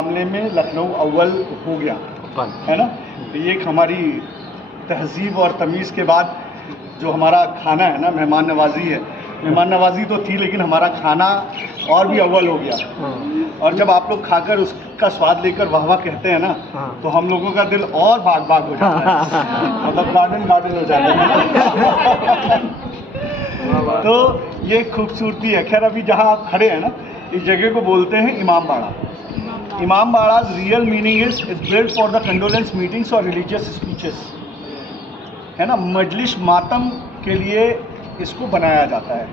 मामले में लखनऊ अव्वल हो गया है ना। तो ये एक हमारी तहजीब और तमीज़ के बाद जो हमारा खाना है ना, मेहमान नवाजी है। मेहमान नवाजी तो थी, लेकिन हमारा खाना और भी अव्वल हो गया। और जब आप लोग खाकर उसका स्वाद लेकर वाह वाह कहते हैं ना, तो हम लोगों का दिल और बाग बाग हो जाता है, मतलब गार्डन गार्डन हो जाता है। तो ये खूबसूरती है। खैर, अभी जहाँ आप खड़े हैं ना, इस जगह को बोलते हैं इमाम बाड़ा। इमाम बाड़ा real meaning is build for the condolence meetings और रिलीजियस स्पीचेस, है ना। मजलिस मातम के लिए इसको बनाया जाता है।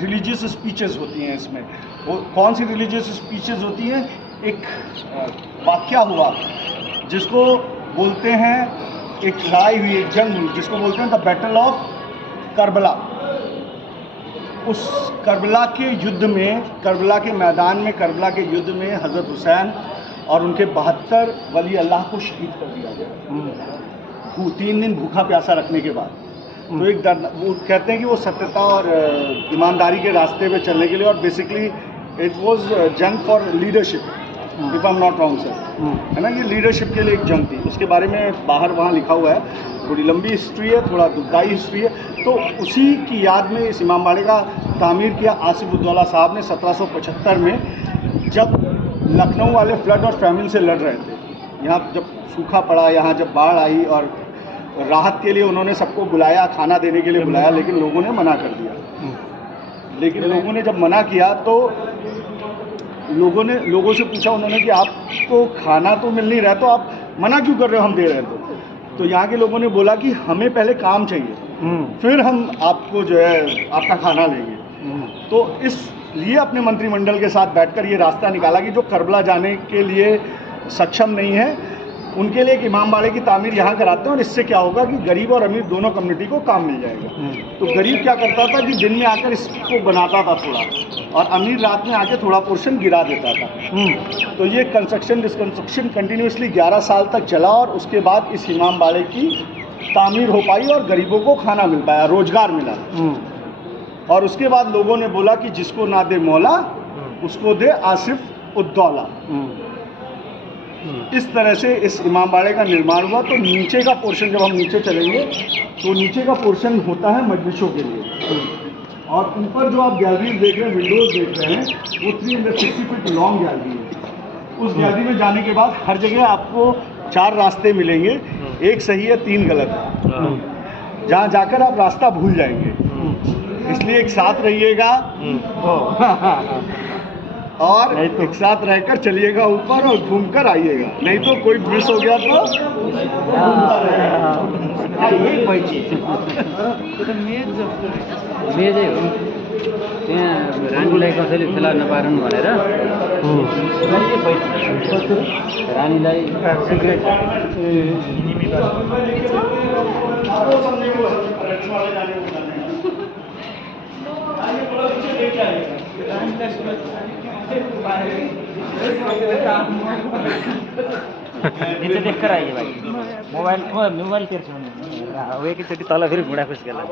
रिलीजियस स्पीचेस होती हैं इसमें। वो कौन सी रिलीजियस स्पीचेस होती हैं? एक वाक़या हुआ जिसको बोलते हैं, एक लड़ाई हुई, एक जंग हुई जिसको बोलते हैं द बैटल ऑफ करबला। उस करबला के युद्ध में, करबला के मैदान में, करबला के युद्ध में हज़रत हुसैन और उनके 72 वली अल्लाह को शहीद कर दिया गया 3 दिन भूखा प्यासा रखने के बाद। तो एक वो कहते हैं कि वो सत्यता और ईमानदारी के रास्ते पे चलने के लिए, और बेसिकली इट वाज जंग for leadership, if I am not wrong sir, है ना। ये लीडरशिप के लिए एक जंग थी। उसके बारे में बाहर वहाँ लिखा हुआ है, थोड़ी लंबी हिस्ट्री है, थोड़ा दुखदाई हिस्ट्री है। तो उसी की याद में इस इमाम बाड़े का तामीर किया आसिफ उद्दौला साहब ने 1775 में, जब लखनऊ वाले फ्लड और फैमिन से लड़ रहे थे। यहाँ जब सूखा पड़ा, यहाँ जब बाढ़ आई, और राहत के लिए उन्होंने सबको बुलाया, खाना देने के लिए बुलाया, लेकिन लोगों ने मना कर दिया। लेकिन लोगों ने जब मना किया तो लोगों से पूछा उन्होंने कि आपको खाना तो मिल नहीं रहा, तो आप मना क्यों कर रहे हो, हम दे रहे हैं। तो यहाँ के लोगों ने बोला कि हमें पहले काम चाहिए, फिर हम आपको जो है आपका खाना लेंगे। तो इसलिए अपने मंत्रिमंडल के साथ बैठकर ये रास्ता निकाला कि जो करबला जाने के लिए सक्षम नहीं है, उनके लिए एक इमाम बाड़े की तामीर यहाँ कराते हैं। और इससे क्या होगा कि गरीब और अमीर दोनों कम्युनिटी को काम मिल जाएगा। तो गरीब क्या करता था कि दिन में आकर इसको बनाता था थोड़ा, और अमीर रात में आके थोड़ा पोर्शन गिरा देता था। तो ये डिसकंस्ट्रक्शन कंटिन्यूसली 11 साल तक चला, और उसके बाद इस इमाम बाड़े की तामीर हो पाई और गरीबों को खाना मिल पाया, रोजगार मिला। और उसके बाद लोगों ने बोला कि जिसको ना दे मौला, उसको दे आसिफ उद्दौला। इस तरह से इस इमाम बाड़े का निर्माण हुआ। तो नीचे का पोर्शन, जब हम नीचे चलेंगे तो नीचे का पोर्शन होता है मजलिसों के लिए, और ऊपर जो आप गैलरी देख रहे हैं, विंडोज देख रहे हैं, वो 360 फीट लॉन्ग गैलरी है। उस गैलरी में जाने के बाद हर जगह आपको 4 रास्ते मिलेंगे, एक सही है, 3 गलत है। जहाँ जाकर आप रास्ता भूल जाएंगे, इसलिए एक साथ रहिएगा और एक साथ रहकर चलिएगा ऊपर, और घूमकर आइएगा। नहीं तो कोई मिस हो गया तो मेजै हो त्यहाँ रानीलाई कसैले फेला नपारुन् भनेर रानीलाई सिक्रेट नीचे देख कर आइए भाई। मोबाइल अब एकैचोटि तल फेरि घुँडा खुस्केला।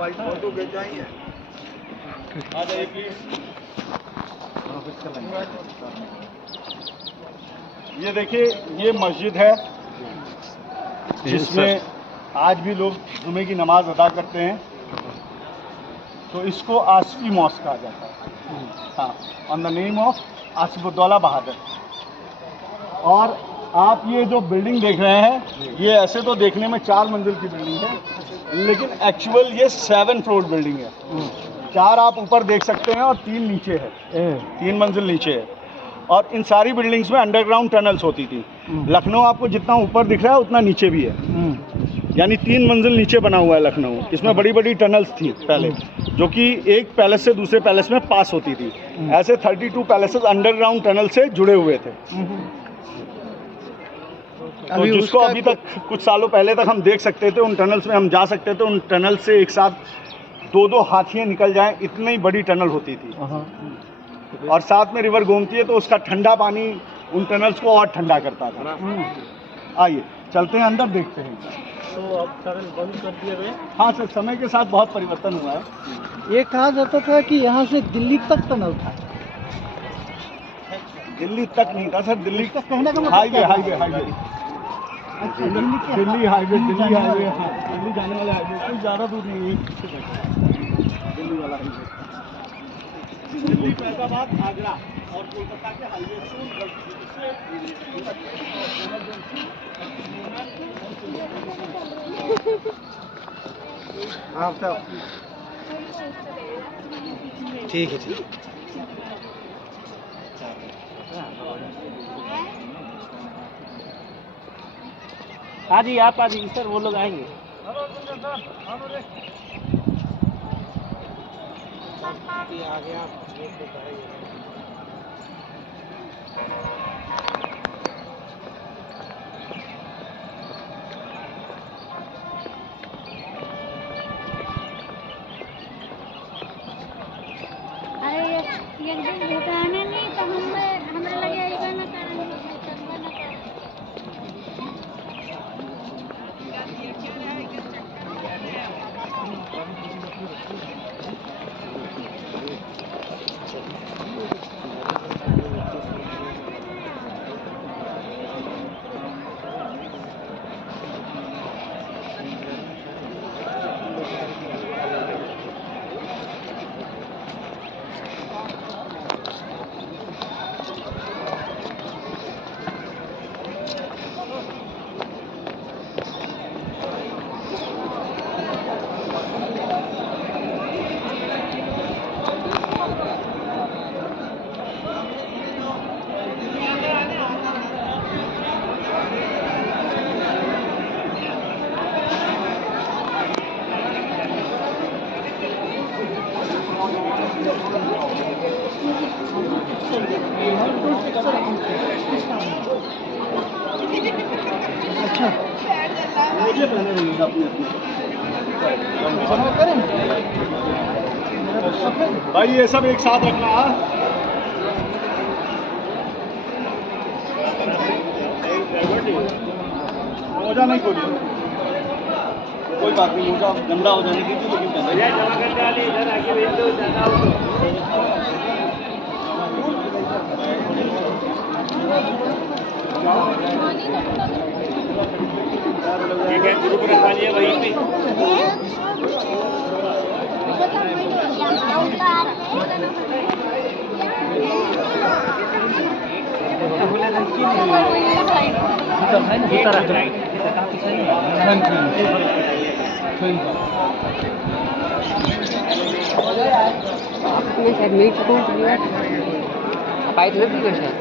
ये देखिए, ये मस्जिद है जिसमें आज भी लोग जुमे की नमाज अदा करते हैं। तो इसको आसिफी मॉस्क कहा जाता है, हाँ, on the name of Asif Uddaula Bahadur. और आप ये जो बिल्डिंग देख रहे हैं, ये ऐसे तो देखने में 4 मंजिल की बिल्डिंग है, लेकिन एक्चुअल ये 7 फ्लोर बिल्डिंग है। 4 आप ऊपर देख सकते हैं और 3 नीचे है, 3 मंजिल नीचे है। और इन सारी बिल्डिंग्स में अंडरग्राउंड टनल्स होती थी। लखनऊ आपको जितना ऊपर दिख रहा है उतना नीचे भी है, यानी 3 मंजिल नीचे बना हुआ है लखनऊ। इसमें बड़ी बड़ी टनल्स थी पहले, जो कि एक पैलेस से दूसरे पैलेस में पास होती थी। ऐसे 32 पैलेसेस अंडरग्राउंड टनल से जुड़े हुए थे। तो जिसको अभी तक कुछ सालों पहले तक हम देख सकते थे, उन टनल्स में हम जा सकते थे। उन टनल से एक साथ 2-2 हाथियाँ निकल जाएं, इतनी बड़ी टनल होती थी। और साथ में रिवर गोमती है, तो उसका ठंडा पानी उन टनल्स को और ठंडा करता था। आइए चलते हैं अंदर, देखते हैं। तो अब टनल बंद कर दिए गए? हाँ सर, समय के साथ बहुत परिवर्तन हुआ है। ये कहा जाता था कि यहाँ से दिल्ली तक टनल था। दिल्ली तक नहीं था sir, Delhi highway highway highway Delhi highway हाँ, दिल्ली जाने वाला हाईवे कोई ज़्यादा दूर नहीं है, दिल्ली वाला हाईवे, दिल्ली फैजाबाद आगरा और कोलकाता के हाईवे हाँ साहब ठीक है ठीक। हाँ जी आप आ जाइए सर, वो लोग आएंगे। अरे एक दिन भूटाने नहीं तो हमरे लगे अइबे न करेंगे, चलबे न करेंगे। अच्छा मुझे पहले रहेगा अपने भाई, ये सब एक साथ रखना। मोजा नहीं कोई बात नहीं, मोजा गंदा हो जाने की, ठीक है, ग्रुप रखवा लिया वहीं पे। Ini saya beli cukup. Apa itu lebih besar?